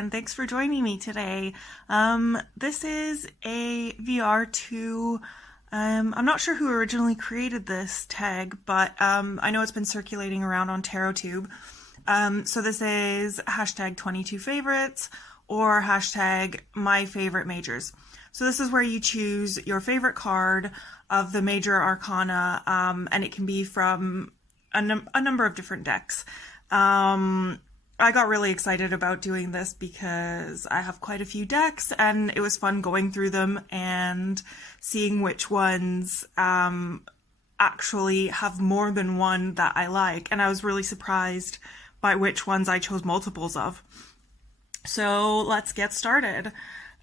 and thanks for joining me today. This is a VR2. I'm not sure who originally created this tag, but I know it's been circulating around on TarotTube. So this is hashtag 22 favorites or hashtag my favorite majors. So this is where you choose your favorite card of the major arcana, and it can be from a number of different decks. I got really excited about doing this because I have quite a few decks, and it was fun going through them and seeing which ones actually have more than one that I like. And I was really surprised by which ones I chose multiples of. So let's get started.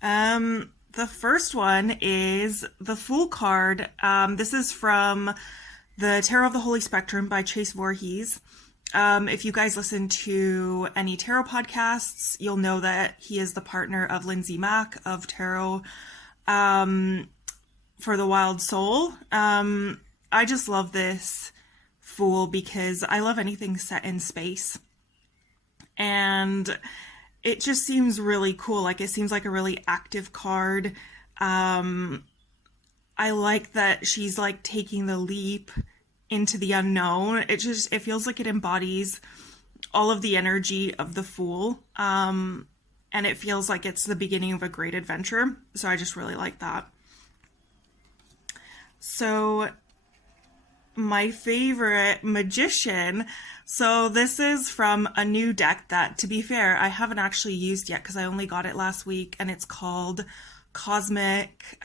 The first one is the Fool card. This is from the Tarot of the Holy Spectrum by Chase Voorhees. If you guys listen to any tarot podcasts, you'll know that he is the partner of Lindsay Mack of Tarot for the Wild Soul. I just love this Fool because I love anything set in space. And it just seems really cool. Like, it seems like a really active card. I like that she's like taking the leap into the unknown. It feels like it embodies all of the energy of the Fool. And it feels like it's the beginning of a great adventure. So I just really like that. So my favorite magician. So this is from a new deck that, to be fair, I haven't actually used yet because I only got it last week, and it's called Cosmic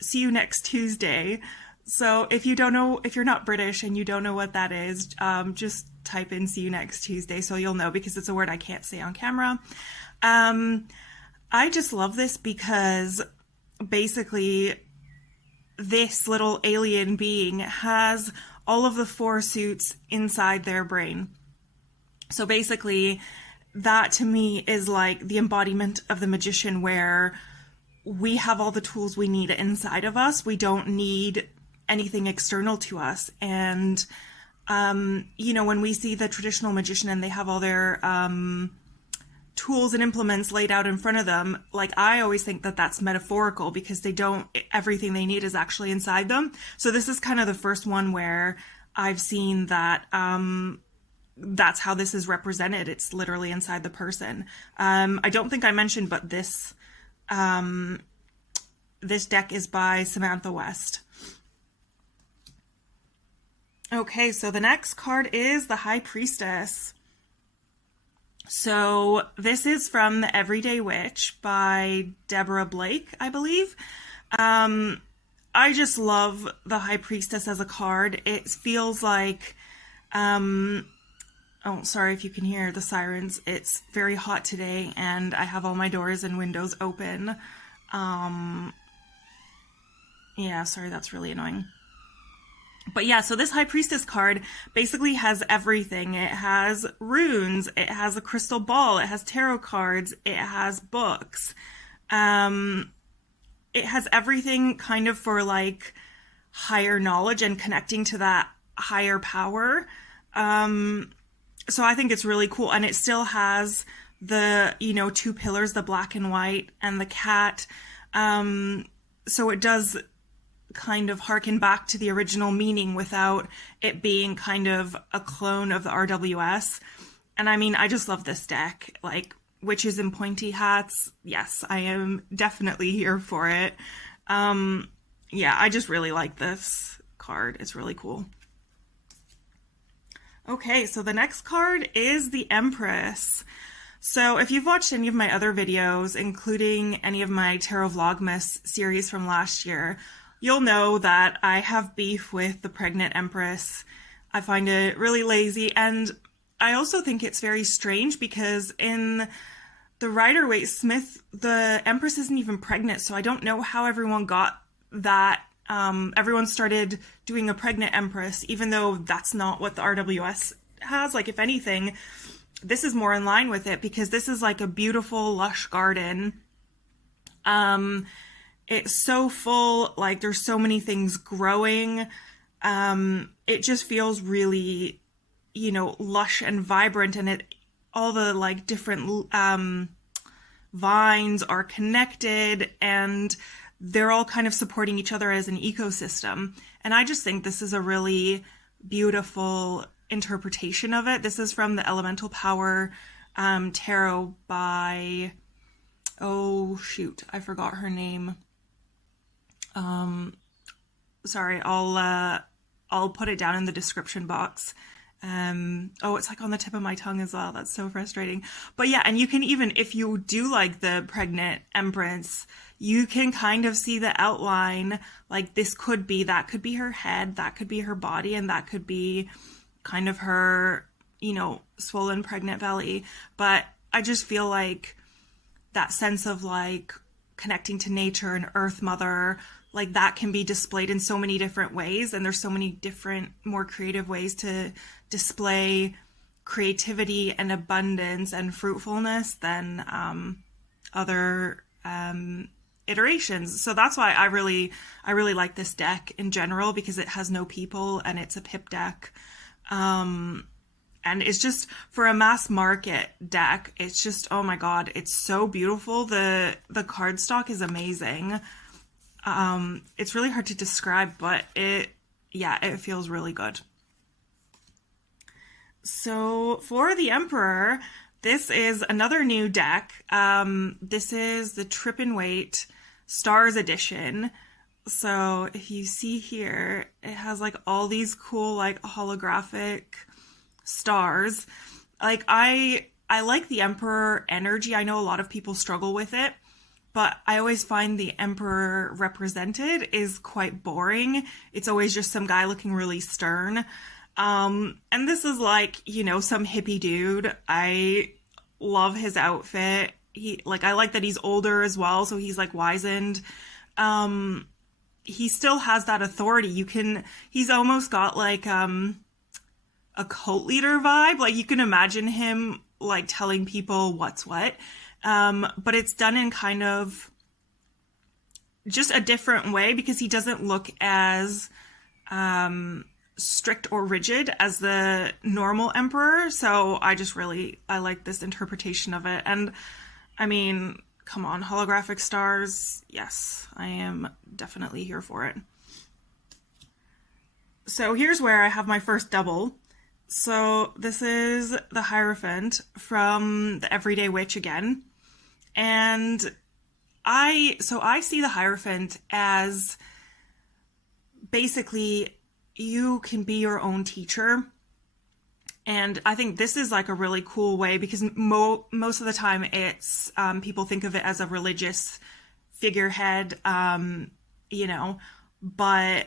See You Next Tuesday. So if you don't know, if you're not British and you don't know what that is, just type in See You Next Tuesday so you'll know, because it's a word I can't say on camera. I just love this because basically this little alien being has all of the four suits inside their brain. So basically that to me is like the embodiment of the magician, where we have all the tools we need inside of us. We don't need anything external to us. And, you know, when we see the traditional magician and they have all their tools and implements laid out in front of them, like, I always think that that's metaphorical, because everything they need is actually inside them. So this is kind of the first one where I've seen that that's how this is represented. It's literally inside the person. I don't think I mentioned, but this deck is by Samantha West. Okay, so the next card is the High Priestess. So this is from The Everyday Witch by Deborah Blake, I believe. I just love the High Priestess as a card. It feels like, oh, sorry if you can hear the sirens. It's very hot today and I have all my doors and windows open. Yeah, sorry, that's really annoying. But yeah, so this High Priestess card basically has everything. It has runes, it has a crystal ball, it has tarot cards, it has books. It has everything kind of for like higher knowledge and connecting to that higher power. So I think it's really cool. And it still has the, you know, two pillars, the black and white and the cat. So it does kind of harken back to the original meaning without it being kind of a clone of the RWS. And I mean, I just love this deck. Like, witches in pointy hats, yes, I am definitely here for it. Yeah, I just really like this card. It's really cool. Okay, so the next card is the Empress. So if you've watched any of my other videos, including any of my Tarot Vlogmas series from last year, you'll know that I have beef with the pregnant Empress. I find it really lazy, and I also think it's very strange because in the Rider-Waite Smith, the Empress isn't even pregnant, so I don't know how everyone got that. Everyone started doing a pregnant Empress, even though that's not what the RWS has. Like, if anything, this is more in line with it, because this is like a beautiful, lush garden. It's so full, like there's so many things growing. It just feels really, you know, lush and vibrant, and all the like different vines are connected, and they're all kind of supporting each other as an ecosystem. And I just think this is a really beautiful interpretation of it. This is from the Elemental Power Tarot by, oh shoot, I forgot her name. Sorry, I'll put it down in the description box. Oh, it's like on the tip of my tongue as well. That's so frustrating. But yeah, and you can even, if you do like the pregnant Empress, you can kind of see the outline. Like this could be, that could be her head, that could be her body, and that could be kind of her, you know, swollen pregnant belly. But I just feel like that sense of like connecting to nature and Earth Mother, like that can be displayed in so many different ways, and there's so many different, more creative ways to display creativity and abundance and fruitfulness than other iterations. So that's why I really like this deck in general, because it has no people and it's a pip deck. And it's just, for a mass market deck, it's just, oh my god, it's so beautiful. The cardstock is amazing. It's really hard to describe, but it feels really good. So for the Emperor, this is another new deck. This is the Trippin Waite Stars Edition. So if you see here, it has like all these cool like holographic stars. Like I like the Emperor energy. I know a lot of people struggle with it, but I always find the Emperor represented is quite boring. It's always just some guy looking really stern. And this is like, you know, some hippie dude. I love his outfit. I like that he's older as well, so he's like wizened. He still has that authority. He's almost got like a cult leader vibe. Like you can imagine him like telling people what's what. But it's done in kind of just a different way, because he doesn't look as strict or rigid as the normal Emperor. So I like this interpretation of it. And I mean, come on, holographic stars. Yes, I am definitely here for it. So here's where I have my first double. So this is the Hierophant from the Everyday Witch again. And I see the Hierophant as basically you can be your own teacher. And I think this is like a really cool way, because most of the time it's people think of it as a religious figurehead, you know, but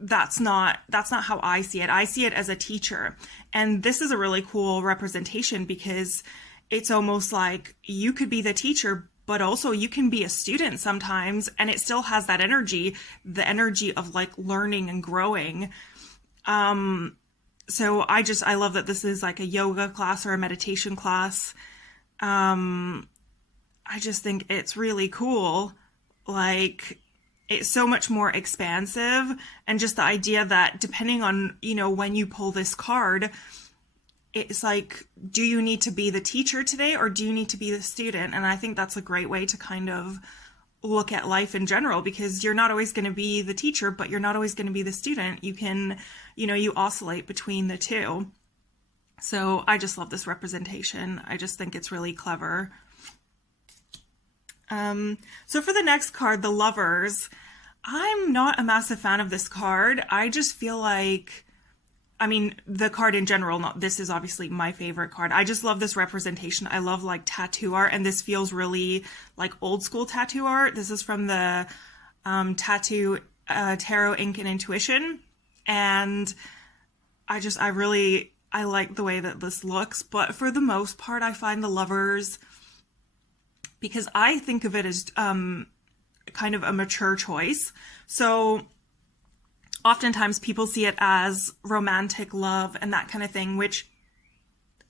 that's not how I see it. I see it as a teacher. And this is a really cool representation, because it's almost like you could be the teacher, but also you can be a student sometimes, and it still has that energy, the energy of like learning and growing. So I love that this is like a yoga class or a meditation class. I just think it's really cool. Like, it's so much more expansive, and just the idea that depending on, you know, when you pull this card, it's like, do you need to be the teacher today, or do you need to be the student? And I think that's a great way to kind of look at life in general, because you're not always going to be the teacher, but you're not always going to be the student. You can, you know, you oscillate between the two. So I just love this representation. I just think it's really clever. So for the next card, the Lovers, I'm not a massive fan of this card. I just feel like, I mean, the card in general, this is obviously my favorite card. I just love this representation. I love like tattoo art, and this feels really like old school tattoo art. This is from the Tattoo Tarot, Ink and Intuition. And I like the way that this looks. But for the most part, I find the Lovers, because I think of it as kind of a mature choice. So oftentimes people see it as romantic love and that kind of thing, which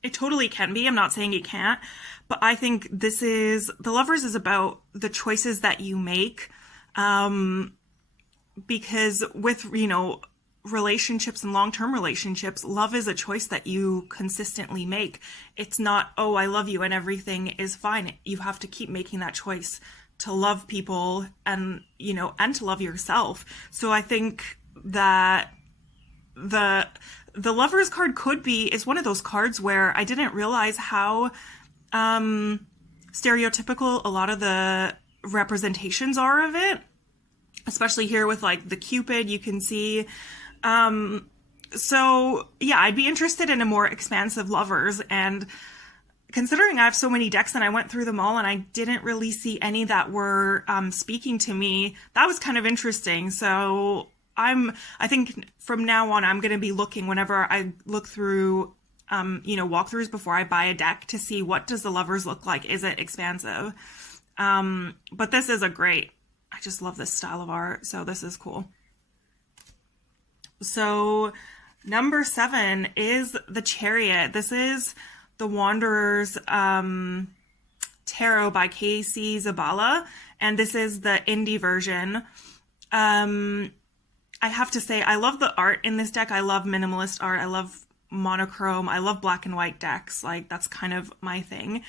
it totally can be. I'm not saying it can't, but I think the Lovers is about the choices that you make. Because with, you know, relationships and long-term relationships, love is a choice that you consistently make. It's not, oh, I love you and everything is fine. You have to keep making that choice to love people and, you know, and to love yourself. So I think that the Lovers card is one of those cards where I didn't realize how stereotypical a lot of the representations are of it, especially here with like the Cupid, you can see. So yeah, I'd be interested in a more expansive Lovers, and considering I have so many decks and I went through them all and I didn't really see any that were speaking to me, that was kind of interesting. So I think from now on, I'm going to be looking whenever I look through, walkthroughs before I buy a deck to see what does the Lovers look like. Is it expansive? But this is I just love this style of art. So this is cool. So number 7 is the Chariot. This is the Wanderer's Tarot by Kacey Zabala, and this is the indie version. I have to say, I love the art in this deck. I love minimalist art. I love monochrome. I love black and white decks. Like, that's kind of my thing.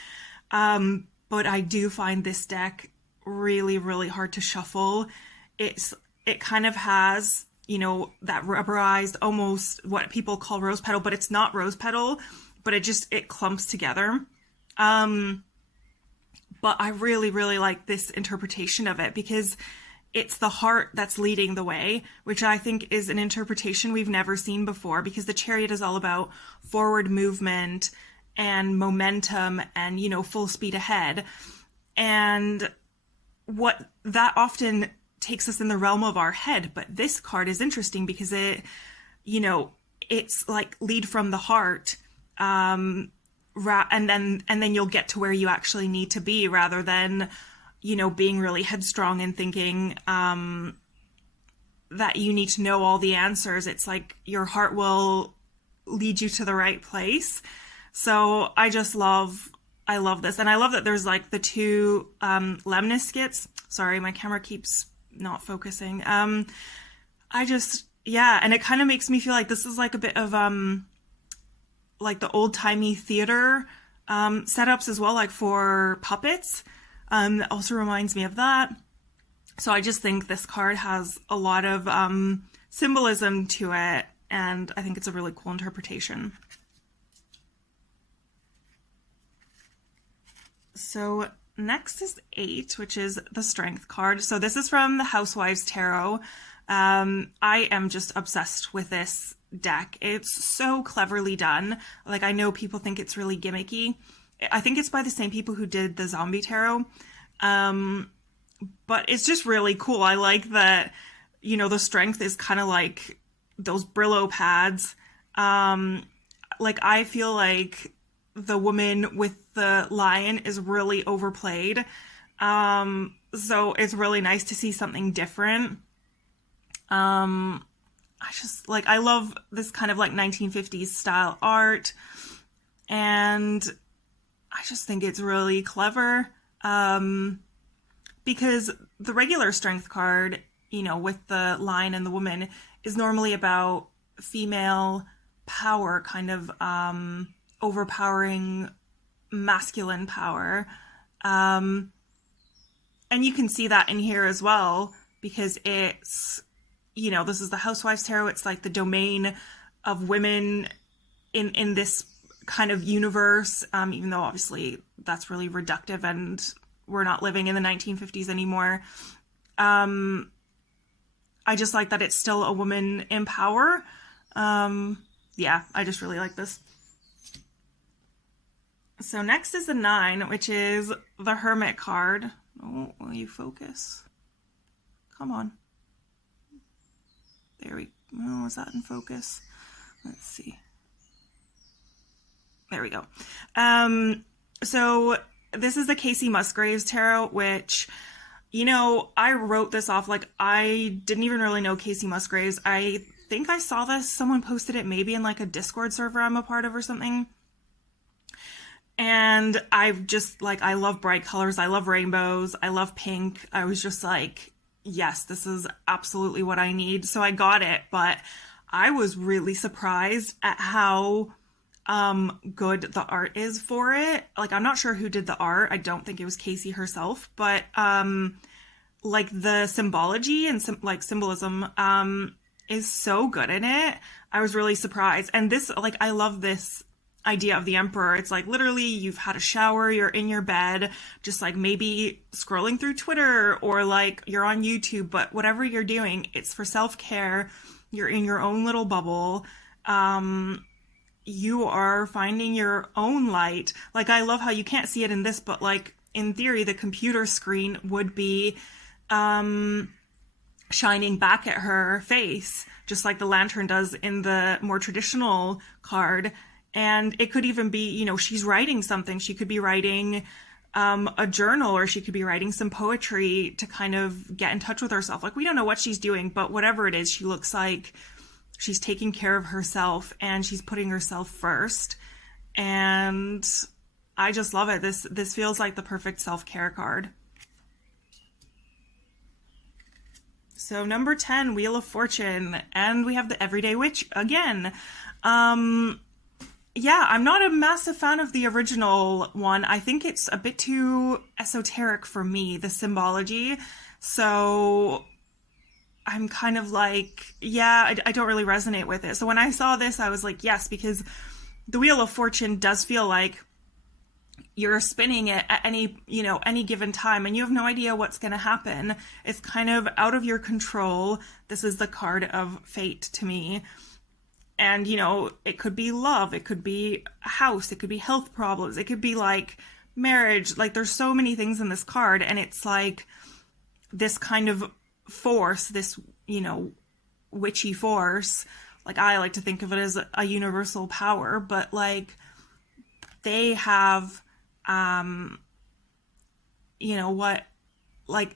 But I do find this deck really, really hard to shuffle. It kind of has, you know, that rubberized, almost what people call rose petal, but it's not rose petal, but it clumps together. But I really, really like this interpretation of it because it's the heart that's leading the way, which I think is an interpretation we've never seen before, because the Chariot is all about forward movement and momentum and, you know, full speed ahead. And what that often takes us in the realm of our head. But this card is interesting because it, you know, it's like lead from the heart. And then you'll get to where you actually need to be, rather than, you know, being really headstrong and thinking that you need to know all the answers. It's like your heart will lead you to the right place. So I love this. And I love that there's like the two Lemnis skits. Sorry, my camera keeps not focusing. And it kind of makes me feel like this is like a bit of like the old-timey theater setups as well, like for puppets. That also reminds me of that. So I just think this card has a lot of symbolism to it, and I think it's a really cool interpretation. So next is 8, which is the Strength card. So this is from the Housewives Tarot. I am just obsessed with this deck. It's so cleverly done. Like, I know people think it's really gimmicky. I think it's by the same people who did the Zombie Tarot. But it's just really cool. I like that, you know, the Strength is kind of like those Brillo pads. Like, I feel like the woman with the lion is really overplayed. So it's really nice to see something different. I love this kind of like 1950s style art, and I just think it's really clever, because the regular Strength card, you know, with the lion and the woman, is normally about female power, kind of overpowering masculine power. And you can see that in here as well, because it's, you know, this is the Housewives Tarot. It's like the domain of women in this kind of universe, even though obviously that's really reductive and we're not living in the 1950s anymore. I just like that it's still a woman in power. Yeah, I just really like this. So next is the 9, which is the Hermit card. Oh, will you focus? Come on. There we go. Oh, is that in focus? Let's see. There we go. So this is the Kacey Musgraves Tarot, which, you know, I wrote this off. Like, I didn't even really know Kacey Musgraves. I think I saw this. Someone posted it maybe in like a Discord server I'm a part of or something. And I've just, like, I love bright colors. I love rainbows. I love pink. I was just like, yes, this is absolutely what I need. So I got it, but I was really surprised at how good the art is for it. Like, I'm not sure who did the art. I don't think it was Kacey herself, but like the symbology and symbolism is so good in it. I was really surprised. And this, like, I love this idea of the emperor. It's like literally you've had a shower, you're in your bed, just like maybe scrolling through Twitter or like you're on YouTube, but whatever you're doing, it's for self-care. You're in your own little bubble. You are finding your own light. Like, I love how you can't see it in this, but like in theory, the computer screen would be shining back at her face, just like the lantern does in the more traditional card. And it could even be, you know, she's writing something. She could be writing a journal, or she could be writing some poetry to kind of get in touch with herself. Like, we don't know what she's doing, but whatever it is, she looks like she's taking care of herself and she's putting herself first. And I just love it. This feels like the perfect self-care card. So number 10, Wheel of Fortune, and we have the Everyday Witch again. Yeah, I'm not a massive fan of the original one. I think it's a bit too esoteric for me, the symbology. So I'm kind of like, yeah, I don't really resonate with it. So when I saw this, I was like, yes, because the Wheel of Fortune does feel like you're spinning it at any given time, and you have no idea what's going to happen. It's kind of out of your control. This is the card of fate to me. And, you know, it could be love, it could be a house, it could be health problems, it could be like marriage. Like, there's so many things in this card, and it's like this kind of force, this, you know, witchy force. Like, I like to think of it as a universal power, but like they have, you know what, like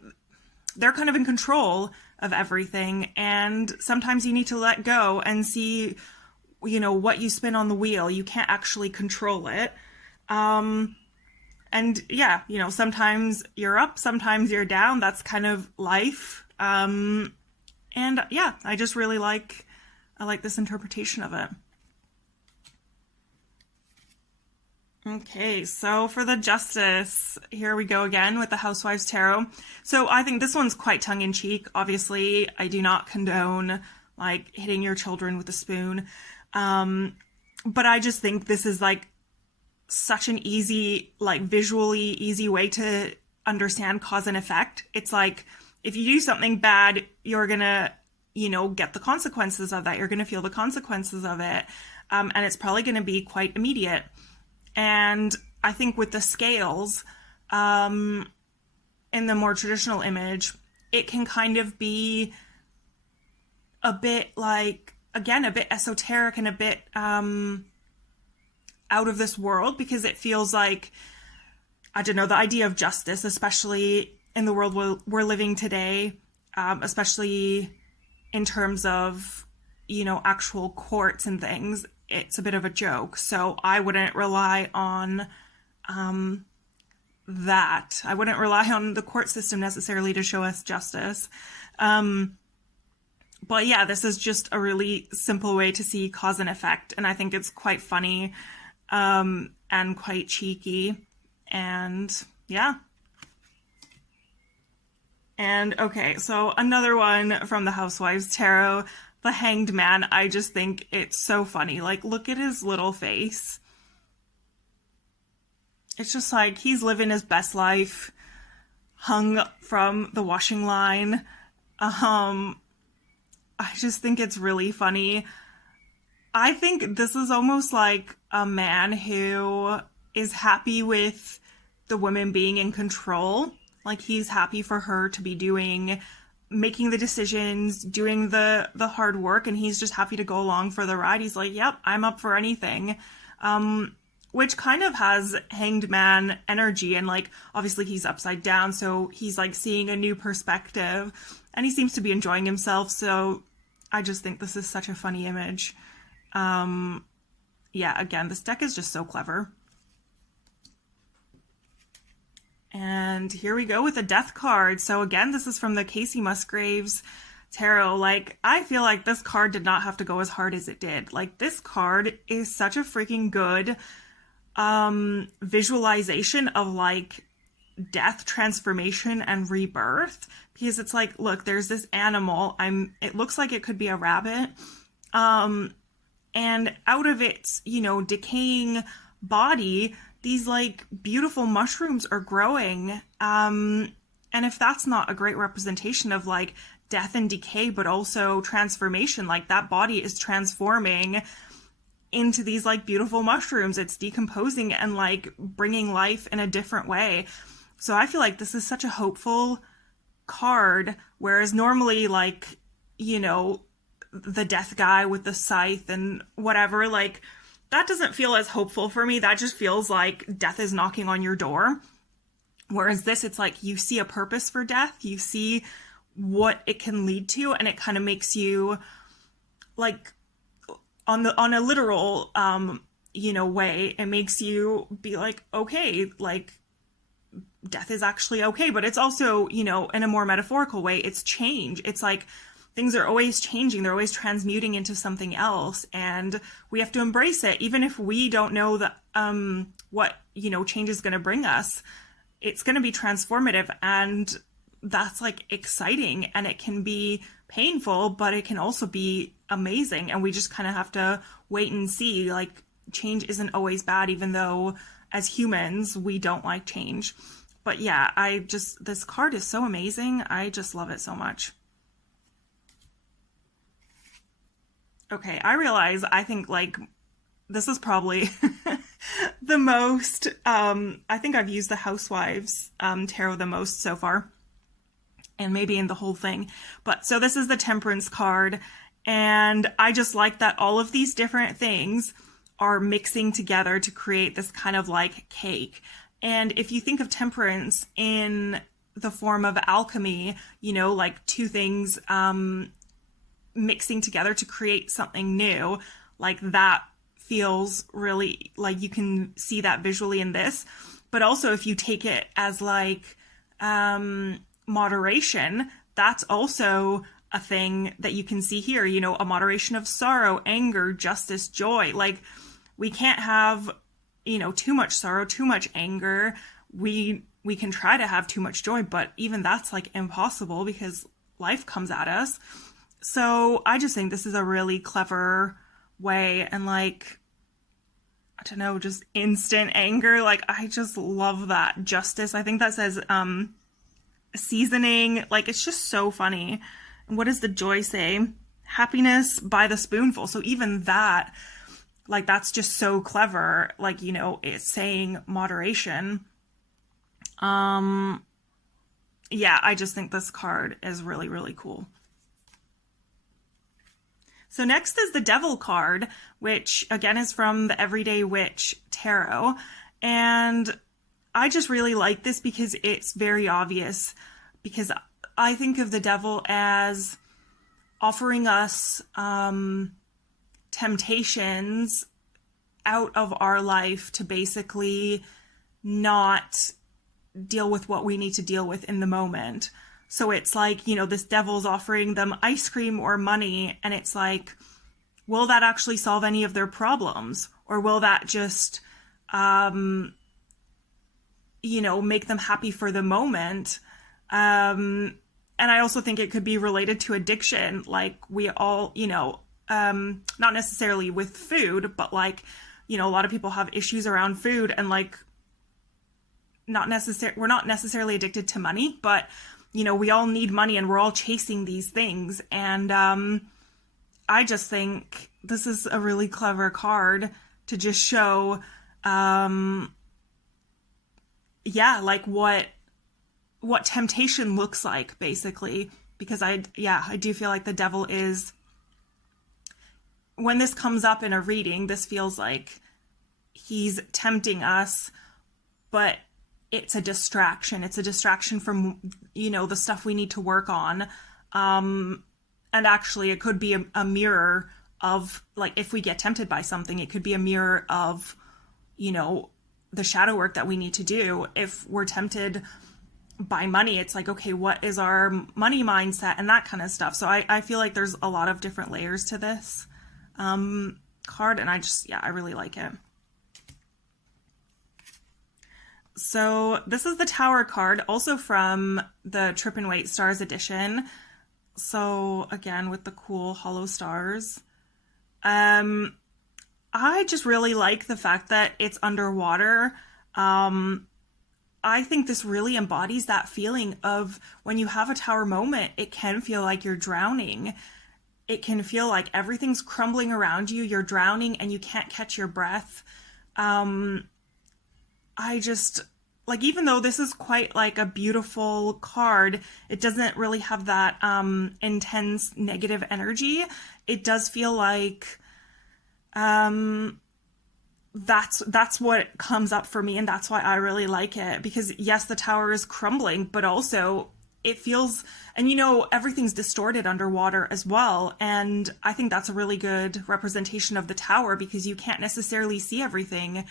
they're kind of in control of everything, and sometimes you need to let go and see, you know, what you spin on the wheel. You can't actually control it. And yeah, you know, sometimes you're up, sometimes you're down. That's kind of life. And yeah, I just really like this interpretation of it. Okay, so for the Justice, here we go again with the Housewives Tarot. So I think this one's quite tongue-in-cheek. Obviously, I do not condone, like, hitting your children with a spoon. But I just think this is, like, such an easy, like, visually easy way to understand cause and effect. It's like, if you do something bad, you're gonna, you know, get the consequences of that. You're gonna feel the consequences of it. And it's probably gonna be quite immediate. And I think with the scales, in the more traditional image, it can kind of be a bit like, again, a bit esoteric and a bit out of this world, because it feels like, I don't know, the idea of justice, especially in the world we're living today, especially in terms of, you know, actual courts and things, it's a bit of a joke. So I wouldn't rely on that. I wouldn't rely on the court system necessarily to show us justice. But yeah, this is just a really simple way to see cause and effect. And I think it's quite funny and quite cheeky. And yeah. And okay, so another one from the Housewives Tarot, the Hanged Man. I just think it's so funny. Like, look at his little face. It's just like he's living his best life, hung from the washing line. I just think it's really funny. I think this is almost like a man who is happy with the woman being in control. Like, he's happy for her to be making the decisions, doing the hard work, and he's just happy to go along for the ride. He's like, yep, I'm up for anything. Which kind of has Hanged Man energy, and like, obviously he's upside down, so he's like seeing a new perspective, and he seems to be enjoying himself. So I just think this is such a funny image. Yeah, again, this deck is just so clever. And here we go with the Death card. So again, this is from the Kacey Musgraves Tarot, like, I feel like this card did not have to go as hard as it did. Like, this card is such a freaking good visualization of like death, transformation, and rebirth, because it's like, look, there's this animal, it looks like it could be a rabbit, and out of its, decaying body, these like beautiful mushrooms are growing, and if that's not a great representation of like death and decay, but also transformation, like that body is transforming into these like beautiful mushrooms, it's decomposing and like bringing life in a different way. So I feel like this is such a hopeful card, whereas normally, like, the death guy with the scythe and whatever, like, that doesn't feel as hopeful for me. That just feels like death is knocking on your door. Whereas this, it's like you see a purpose for death, you see what it can lead to, and it kind of makes you, like, on a literal, way, it makes you be like, okay, like, death is actually okay. But it's also, in a more metaphorical way, it's change. It's like things are always changing. They're always transmuting into something else. And we have to embrace it. Even if we don't know that, what, change is going to bring us, it's going to be transformative. And that's like exciting, and it can be painful, but it can also be amazing. And we just kind of have to wait and see. Like, change isn't always bad, even though as humans, we don't like change. But yeah, this card is so amazing. I just love it so much. Okay, I realize I think like this is probably the most, I think I've used the Housewives Tarot the most so far, and maybe in the whole thing. But so this is the Temperance card, and I just like that all of these different things are mixing together to create this kind of like cake. And if you think of temperance in the form of alchemy, like two things mixing together to create something new, like that feels really like you can see that visually in this. But also if you take it as like moderation, that's also a thing that you can see here, a moderation of sorrow, anger, justice, joy. Like, we can't have, too much sorrow, too much anger. We can try to have too much joy, but even that's like impossible because life comes at us. So I just think this is a really clever way, and like, I don't know, just instant anger. Like, I just love that. Justice, I think that says seasoning. Like, it's just so funny. And what does the joy say? Happiness by the spoonful. So even that, like, that's just so clever. Like, it's saying moderation. Yeah, I just think this card is really, really cool. So next is the Devil card, which again is from the Everyday Witch Tarot. And I just really like this because it's very obvious, because I think of the devil as offering us temptations out of our life to basically not deal with what we need to deal with in the moment. So it's like, this devil's offering them ice cream or money, and it's like, will that actually solve any of their problems? Or will that just, make them happy for the moment? And I also think it could be related to addiction. Like, we all, not necessarily with food, but like, a lot of people have issues around food, and like, we're not necessarily addicted to money, but we all need money, and we're all chasing these things. And I just think this is a really clever card to just show, like what temptation looks like, basically. Because I do feel like the devil is, when this comes up in a reading, this feels like he's tempting us, but it's a distraction. It's a distraction from, the stuff we need to work on. And actually, it could be a mirror of, like, if we get tempted by something, it could be a mirror of, the shadow work that we need to do. If we're tempted by money. It's like, okay, what is our money mindset and that kind of stuff. So I feel like there's a lot of different layers to this card, and I really like it. So this is the Tower card, also from the Trippin Waite Stars edition. So again, with the cool hollow stars. I just really like the fact that it's underwater. I think this really embodies that feeling of when you have a tower moment, it can feel like you're drowning. It can feel like everything's crumbling around you, you're drowning and you can't catch your breath. I just, like, even though this is quite like a beautiful card, it doesn't really have that intense negative energy. It does feel like that's what comes up for me, and that's why I really like it, because yes, the tower is crumbling, but also it feels, and you know, everything's distorted underwater as well, and I think that's a really good representation of the tower, because you can't necessarily see everything.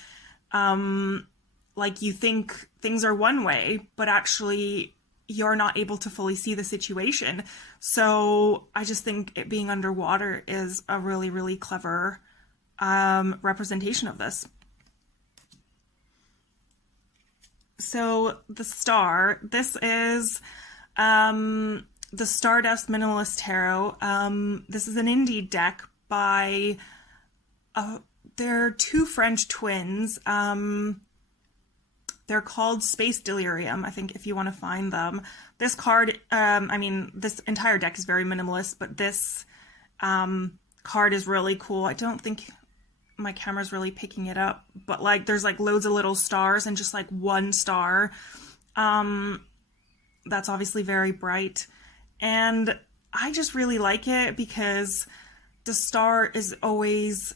Like, you think things are one way, but actually you're not able to fully see the situation. So I just think it being underwater is a really, really clever representation of this. So the star, this is the Stardust Minimalist Tarot. This is an indie deck by, they're two French twins. They're called Space Delirium, I think, if you want to find them. This card, I mean, this entire deck is very minimalist, but this card is really cool. I don't think my camera's really picking it up, but like there's like loads of little stars and just like one star. That's obviously very bright. And I just really like it because the star is always,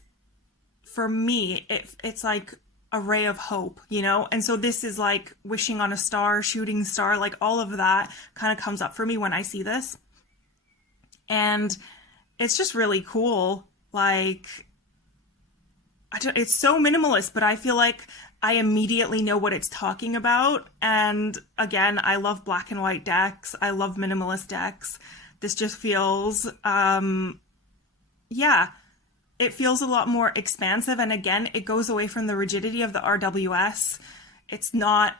for me, it's like a ray of hope, you know? And so this is like wishing on a star, shooting star, like all of that kind of comes up for me when I see this. And it's just really cool. Like, it's so minimalist, but I feel like I immediately know what it's talking about. And again, I love black and white decks. I love minimalist decks. This just feels, yeah, it feels a lot more expansive. And again, it goes away from the rigidity of the RWS. It's not,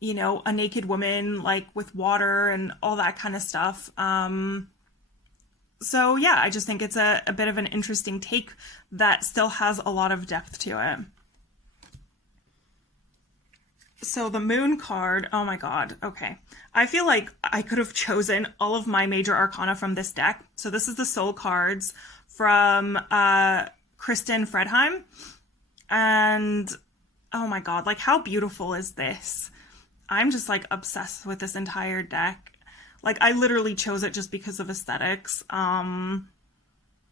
you know, a naked woman like with water and all that kind of stuff. So yeah, I just think it's a bit of an interesting take that still has a lot of depth to it. So the Moon card, oh my god, okay. I feel like I could have chosen all of my major arcana from this deck. So this is the Soul cards from Kristen Fredheim. And oh my god, like how beautiful is this? I'm just like obsessed with this entire deck. Like, I literally chose it just because of aesthetics.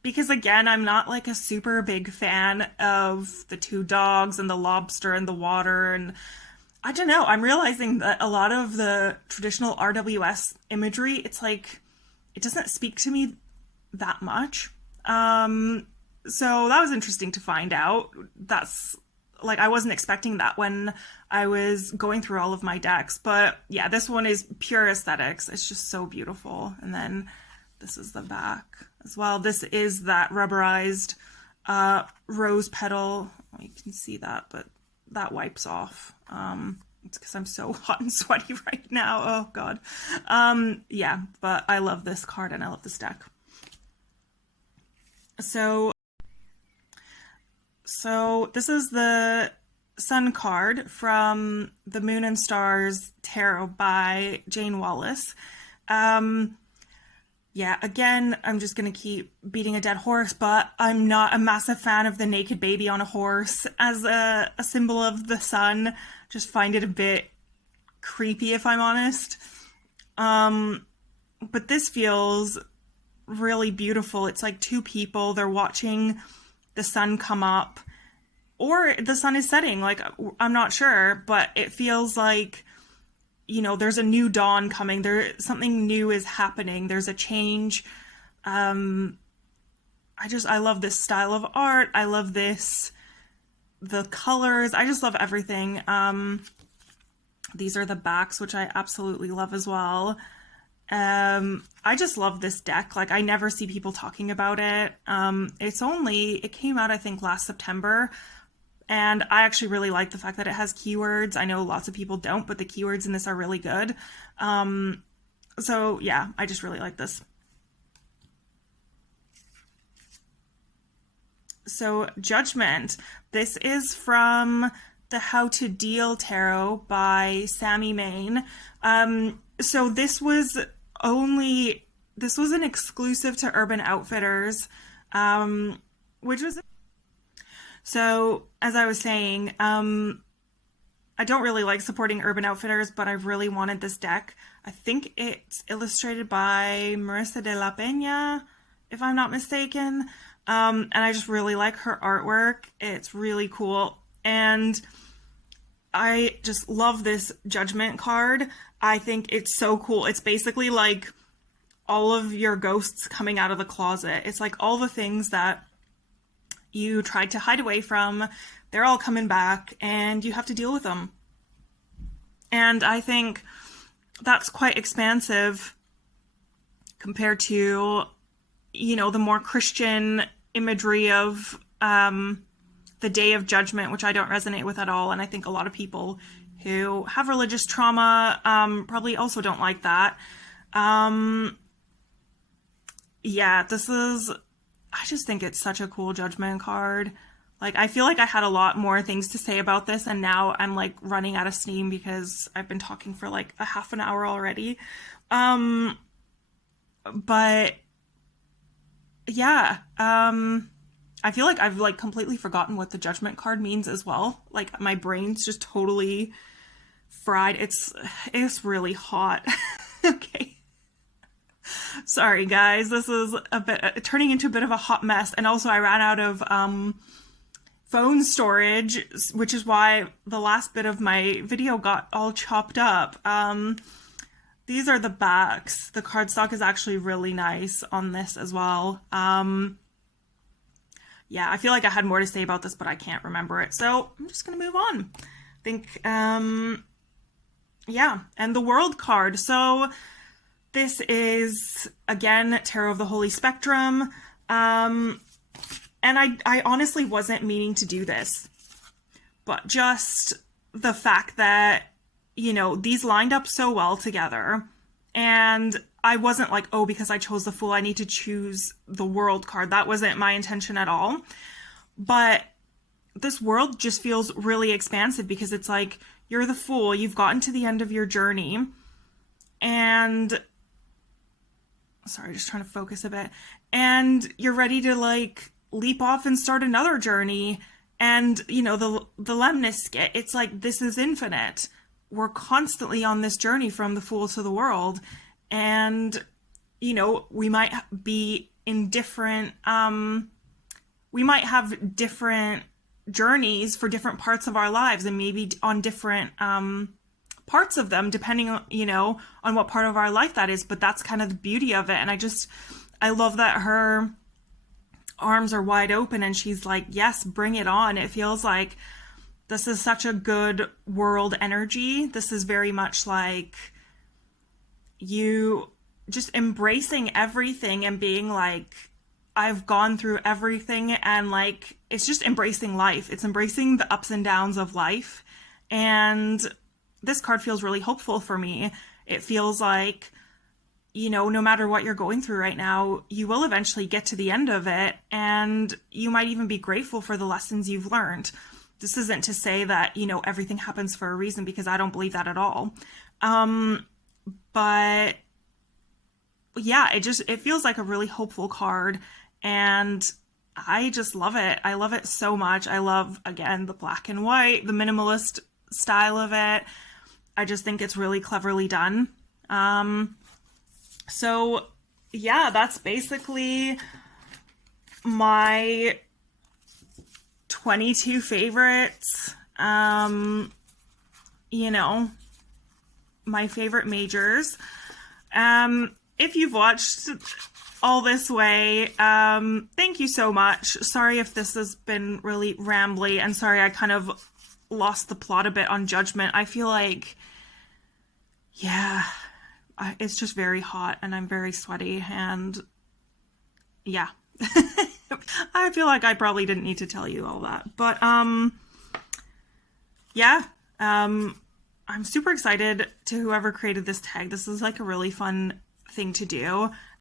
Because again, I'm not like a super big fan of the two dogs and the lobster and the water. And I don't know, I'm realizing that a lot of the traditional RWS imagery, it's like, it doesn't speak to me that much. So that was interesting to find out. That's, like, I wasn't expecting that when I was going through all of my decks. But yeah, this one is pure aesthetics. It's just so beautiful. And then this is the back as well. This is that rubberized rose petal. You can see that, but that wipes off. It's because I'm so hot and sweaty right now. Oh god. Yeah, but I love this card and I love this deck. So this is the Sun card from the Moon and Stars Tarot by Jane Wallace. Yeah, again, I'm just going to keep beating a dead horse, but I'm not a massive fan of the naked baby on a horse as a symbol of the sun. Just find it a bit creepy, if I'm honest. But this feels really beautiful. It's like two people, they're watching the sun come up, or the sun is setting, like, I'm not sure, but it feels like, you know, there's a new dawn coming, something new is happening, there's a change. I love this style of art, I love the colors, I just love everything. These are the backs, which I absolutely love as well. I just love this deck. Like, I never see people talking about it. It came out, I think, last September. And I actually really like the fact that it has keywords. I know lots of people don't, but the keywords in this are really good. So yeah, I just really like this. So Judgement. This is from the How to Deal Tarot by Sammy Main. So this was an exclusive to Urban Outfitters, which was... So, as I was saying, I don't really like supporting Urban Outfitters, but I really wanted this deck. I think it's illustrated by Marissa de la Peña, if I'm not mistaken. And I just really like her artwork. It's really cool. And I just love this Judgment card. I think it's so cool. It's basically like all of your ghosts coming out of the closet. It's like all the things that you tried to hide away from, they're all coming back and you have to deal with them. And I think that's quite expansive compared to, you know, the more Christian imagery of the Day of Judgment, which I don't resonate with at all. And I think a lot of people who have religious trauma probably also don't like that. Yeah, I just think it's such a cool Judgment card. Like, I feel like I had a lot more things to say about this, and now I'm like running out of steam because I've been talking for like a half an hour already. But yeah, I feel like I've like completely forgotten what the Judgment card means as well. Like, my brain's just totally fried. It's really hot. Okay. Sorry guys, this is turning into a bit of a hot mess, and also I ran out of phone storage, which is why the last bit of my video got all chopped up. These are the backs. The cardstock is actually really nice on this as well. Yeah, I feel like I had more to say about this, but I can't remember it, so I'm just gonna move on. I think yeah, and the World card. So this is, again, Tarot of the Holy Spectrum, and I honestly wasn't meaning to do this, but just the fact that, you know, these lined up so well together, and I wasn't like, oh, because I chose the Fool, I need to choose the World card. That wasn't my intention at all, but this World just feels really expansive because it's like, you're the Fool, you've gotten to the end of your journey, and... Sorry, just trying to focus a bit. And you're ready to like leap off and start another journey. And, you know, the Lemniscate, it's like, this is infinite. We're constantly on this journey from the Fool to the World. And, you know, we might be in different, we might have different journeys for different parts of our lives, and maybe on different, parts of them, depending on, you know, on what part of our life that is. But that's kind of the beauty of it. And I love that her arms are wide open and she's like, yes, bring it on. It feels like this is such a good World energy. This is very much like you just embracing everything and being like, I've gone through everything, and like, it's just embracing life. It's embracing the ups and downs of life. And this card feels really hopeful for me. It feels like, you know, no matter what you're going through right now, you will eventually get to the end of it, and you might even be grateful for the lessons you've learned. This isn't to say that, you know, everything happens for a reason, because I don't believe that at all. But yeah, it feels like a really hopeful card, and I just love it. I love it so much. I love, again, the black and white, the minimalist style of it. I just think it's really cleverly done. So yeah, that's basically my 22 favorites. You know, my favorite majors. If you've watched all this way, thank you so much. Sorry if this has been really rambly, and sorry I kind of lost the plot a bit on Judgment. I feel like yeah, it's just very hot and I'm very sweaty and yeah. I feel like I probably didn't need to tell you all that. But yeah. I'm super excited to whoever created this tag. This is like a really fun thing to do.